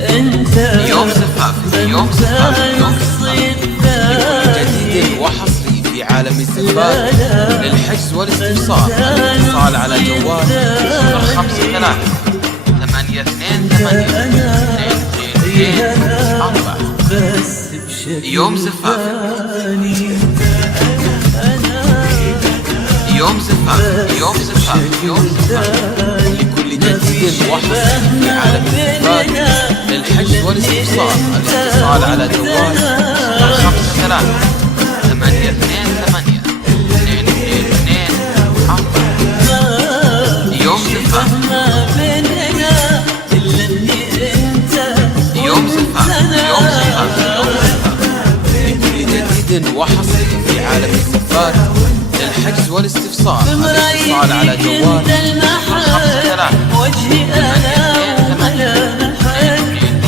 يوم زفاف، يوم زفاف، يوم جديد وحصري في عالم الزفاف للحجز والاستفسار الاتصال على جوال 053 828 222 4. يوم زفاف، يوم زفاف، يوم زفاف، يوم زفاف لكل جديد وحصري في عالم الزفاف للحجز والاستفسار الاتصال على جوال 053 828 222 4. يوم زفاف، يوم زفاف، يوم زفاف، يوم زفاف لكل جديد وحصري في عالم الزفاف للحجز والاستفسار الاتصال على جوال 053 وجهي أنا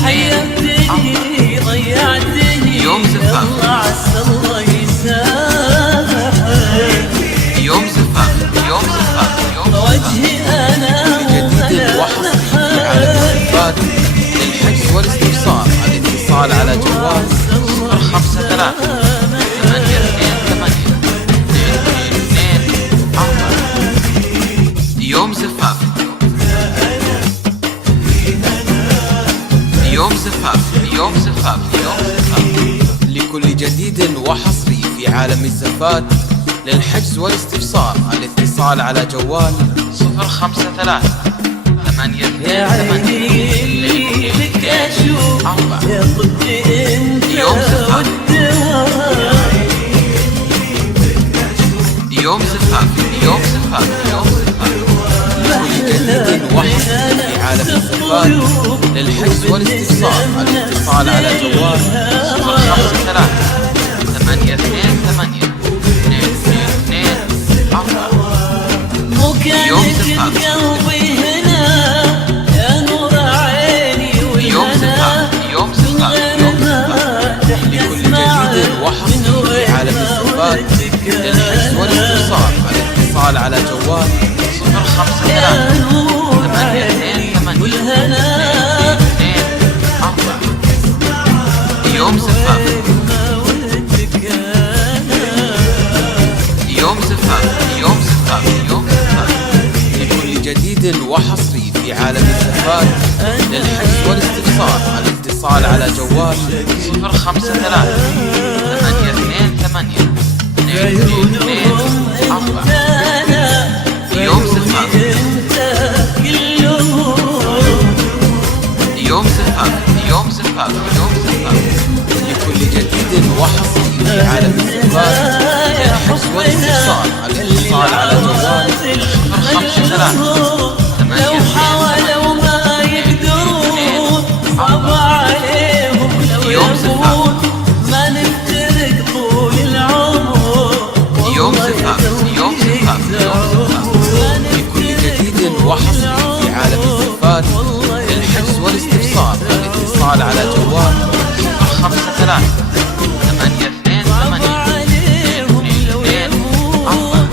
حيرتني ضيعتني يوم زفاف، الله عسى الله يسامحك. يوم زفاف، يوم زفاف، يوم وجهي أنا جديد وحصري في عالم الزفاف للحجز والاستفسار الاتصال على جوال 053 828 222 4. يوم زفاف، يوم زفاف، يوم زفاف، يوم زفاف لكل جديد وحصري في عالم الزفات للحجز والاستفسار الاتصال على جوال 053 يا عيني لك أشوف 4. يا طبي أنت يوم زفاف، والدواء. يوم زفاف، يوم زفاف، يوم زفاف لكل جديد وحصري في عالم الزفات للحجز والاستفسار الاتصال على جوال 053 828 222 4. يوم زفاف، قلبي هنا يا نور عيني يوم زفاف، يوم زفاف، يوم زفاف لكل جديد وحصري في عالم الزفات للحجز والاستفسار الاتصال على جوال 053 828 222 4. يوم زفاف، يوم زفاف، يوم زفاف، يوم زفاف لكل جديد وحصري في عالم الزفات للحجز والاستفسار الاتصال على جوال 053 828 222 4. يوم زفاف، يوم زفاف، يوم زفاف، يوم زفاف لكل جديد وحصري في عالم الزفات للحجز والاستفسار الاتصال على جوال 053 لو حاولوا ما يقدرون صعب عليهم لو يبون ما نفترق طول العمر. يوم زفاف، يوم زفاف، يوم زفاف لكل جديد وحصري في عالم الزفات للحجز والاستفسار الاتصال على جوال 053 828 222 4.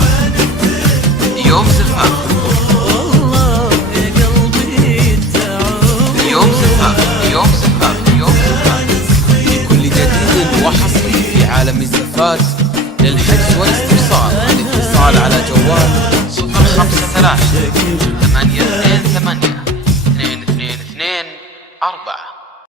يوم زفاف، يوم زفاف، يوم زفاف، يوم زفاف لكل جديد وحصري في عالم الزفات للحجز والاستفسار الاتصال على جوال 053 828 222 4.